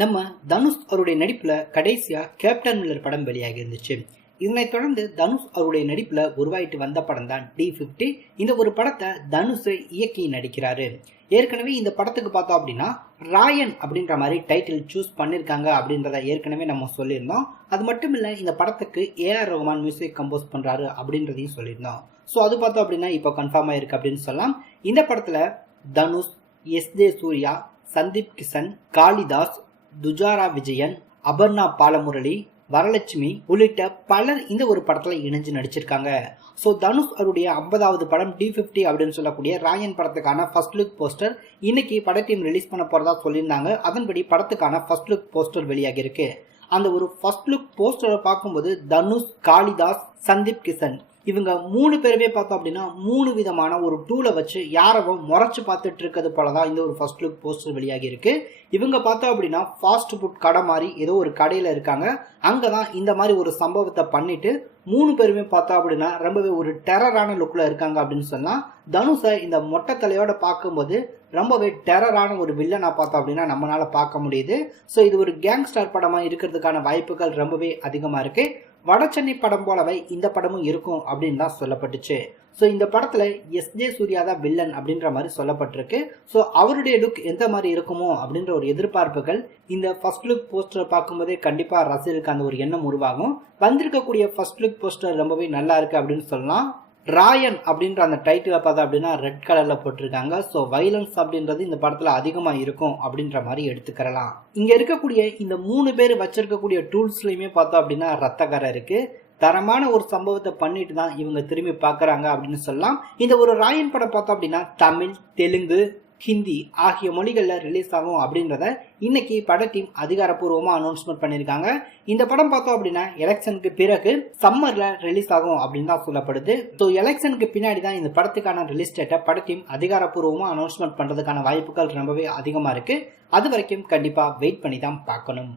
நம்ம தனுஷ் அவருடைய நடிப்புல கடைசியா கேப்டன் மில்லர் படம் வெளியாகி இருந்துச்சு. இதனைத் தொடர்ந்து தனுஷ் அவருடைய நடிப்புல உருவாயிட்டு வந்த படம் தான் D50. இந்த ஒரு படத்தை தனுஷ் இயக்கி நடிக்கிறாரு. ஏற்கனவே இந்த படத்துக்கு பார்த்தோம் அப்படின்னா ராயன் அப்படின்ற மாதிரி டைட்டில் சூஸ் பண்ணிருக்காங்க அப்படின்றத ஏற்கனவே நம்ம சொல்லியிருந்தோம். அது மட்டும் இல்ல, இந்த படத்துக்கு AR ரஹ்மான் மியூசிக் கம்போஸ் பண்றாரு அப்படின்றதையும் சொல்லியிருந்தோம். ஸோ அது பார்த்தோம் அப்படின்னா இப்போ கன்ஃபார்ம் ஆயிருக்கு அப்படின்னு சொல்லலாம். இந்த படத்துல தனுஷ், SD சூர்யா, சந்தீப் கிஷன், காளிதாஸ், துஜாரா விஜயன், அபர்ணா பாலமுரளி, வரலட்சுமி உள்ளிட்ட பலர் இந்த ஒரு படத்துல இணைஞ்சு நடிச்சிருக்காங்க. ஸோ தனுஷ் அவருடைய 50வது படம் D50 அப்படின்னு சொல்லக்கூடிய ராயன் படத்துக்கான ஃபர்ஸ்ட் லுக் போஸ்டர் இன்னைக்கு பட டீம் ரிலீஸ் பண்ண போறதா சொல்லியிருந்தாங்க. அதன்படி படத்துக்கான ஃபர்ஸ்ட் லுக் போஸ்டர் வெளியாகி இருக்கு. அந்த ஒரு ஃபர்ஸ்ட் லுக் போஸ்டரை பார்க்கும்போது தனுஷ், காளிதாஸ், சந்தீப் கிஷன் இவங்க 3 பேருமே பார்த்தோம் அப்படின்னா 3 விதமான ஒரு டூலை வச்சு யாரவும் முறைச்சு பார்த்துட்டு இருக்கிறது போலதான் இந்த ஒரு ஃபர்ஸ்ட் லுக் போஸ்டர் வெளியாகி இருக்கு. இவங்க பார்த்தோம் அப்படின்னா ஃபாஸ்ட் ஃபுட் கடை மாதிரி ஏதோ ஒரு கடையில இருக்காங்க. அங்கதான் இந்த மாதிரி ஒரு சம்பவத்தை பண்ணிட்டு 3 பேருமே பார்த்தோம் அப்படின்னா ரொம்பவே ஒரு டெரரான லுக்ல இருக்காங்க அப்படின்னு சொன்னா, தனுஷை இந்த மொட்டை தலையோட பார்க்கும்போது ரொம்பவே டெரரான ஒரு வில்லனா பார்த்தோம் அப்படின்னா நம்மளால பார்க்க முடியுது. ஸோ இது ஒரு கேங்ஸ்டர் படமா இருக்கிறதுக்கான வாய்ப்புகள் ரொம்பவே அதிகமா இருக்கு. வடசென்னை படம் போலவே இந்த படமும் இருக்கும் அப்படின்னு தான் சொல்லப்பட்டுச்சு. ஸோ இந்த படத்துல SD சூர்யா தான் வில்லன் அப்படின்ற மாதிரி சொல்லப்பட்டிருக்கு. ஸோ அவருடைய லுக் எந்த மாதிரி இருக்குமோ அப்படின்ற ஒரு எதிர்பார்ப்புகள் இந்த ஃபர்ஸ்ட் லுக் போஸ்டர் பார்க்கும்போதே கண்டிப்பா ரசிகருக்கு அந்த ஒரு எண்ணம் உருவாகும். வந்திருக்கக்கூடிய ஃபர்ஸ்ட் லுக் போஸ்டர் ரொம்பவே நல்லா இருக்கு அப்படின்னு சொல்லலாம். ராயன் அப்படின்ற அந்த டைட்டிலை பார்த்தா அப்படின்னா ரெட் கலர்ல போட்டிருக்காங்க. ஸோ வைலன்ஸ் அப்படின்றது இந்த படத்துல அதிகமா இருக்கும் அப்படின்ற மாதிரி எடுத்துக்கலாம். இங்க இருக்கக்கூடிய இந்த 3 பேர் வச்சிருக்கக்கூடிய டூல்ஸ்லயுமே பார்த்தோம் அப்படின்னா ரத்தக்கரை இருக்கு. தரமான ஒரு சம்பவத்தை பண்ணிட்டு தான் இவங்க திரும்பி பாக்குறாங்க அப்படின்னு சொல்லலாம். இந்த ஒரு ராயன் படம் பார்த்தோம் அப்படின்னா தமிழ், தெலுங்கு, ஹிந்தி ஆகிய மொழிகள்ல ரிலீஸ் ஆகும் அப்படின்றத இன்னைக்கு பட டீம் அதிகாரப்பூர்வமா அனௌன்ஸ்மெண்ட் பண்ணிருக்காங்க. இந்த படம் பார்த்தோம் அப்படின்னா எலெக்ஷனுக்கு பிறகு சம்மர்ல ரிலீஸ் ஆகும் அப்படின்னு தான் சொல்லப்படுது. ஸோ எலெக்ஷனுக்கு பின்னாடி தான் இந்த படத்துக்கான ரிலீஸ் டேட்டை பட டீம் அதிகாரப்பூர்வமா அனௌன்ஸ்மெண்ட் பண்றதுக்கான வாய்ப்புகள் ரொம்பவே அதிகமா இருக்கு. அது வரைக்கும் கண்டிப்பா வெயிட் பண்ணி தான் பார்க்கணும்.